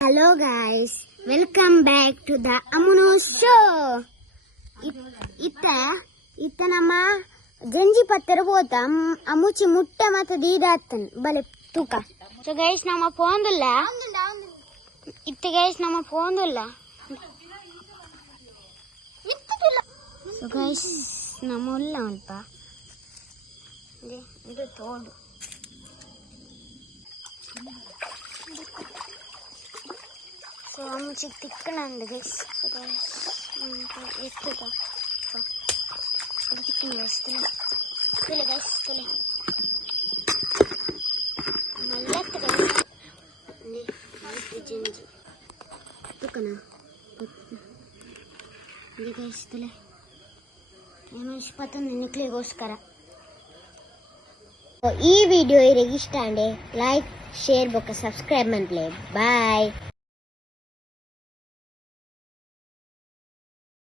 Hello guys, welcome back to the Amuno show. ಇತ್ತ ನಮ್ಮ ಗಂಜಿ ಪತ್ತರ ಹೋತ ಅಮುಚಿ ಮುಟ್ಟ ಮತ್ತು ದೀದಾತನ್ ಬಲೆ ತೂಕ. ಸೊ ಗೈಸ್ ನಮ್ಮ ಫೋನ್ದುಲ್ಲ ಇತ್ತ ಗೈಸ್ ನಮ್ಮ ಫೋನ್ದುಲ್ಲ. ಸೊ ಗೈಸ್ ನಮ್ಮ ಉಲ್ಲ ಅಲ್ಪ ಇದು ತೋಡು. ಸೊ ಅಮ್ಮಚಿ ತಿಕ್ಕನಂದು ಗೈಸ್. ಎತ್ತದ ತಿಕ್ಕಿನ ಗೈಸ್ ತುಲೆ ಗೈಸ್ ತುಲೆ ಮಲ್ಲತ್ತ ಗೈಸ್ ಜಂಜಿ ತುಕ್ಕನ ಇದು ಗೈಸ್ ತುಲೆ ಏನು ಇಪ್ಪತ್ತೊಂದು ನಿಕ್ಲಿಗೋಸ್ಕರ. ಈ ವಿಡಿಯೋ ಇರಿಗೆ ಇಷ್ಟ ಅಂಡೆ ಲೈಕ್ ಶೇರ್ ಬೊಕ್ಕ ಸಬ್ಸ್ಕ್ರೈಬ್ ಮಂತ್ಲೆ ಬಾಯ್.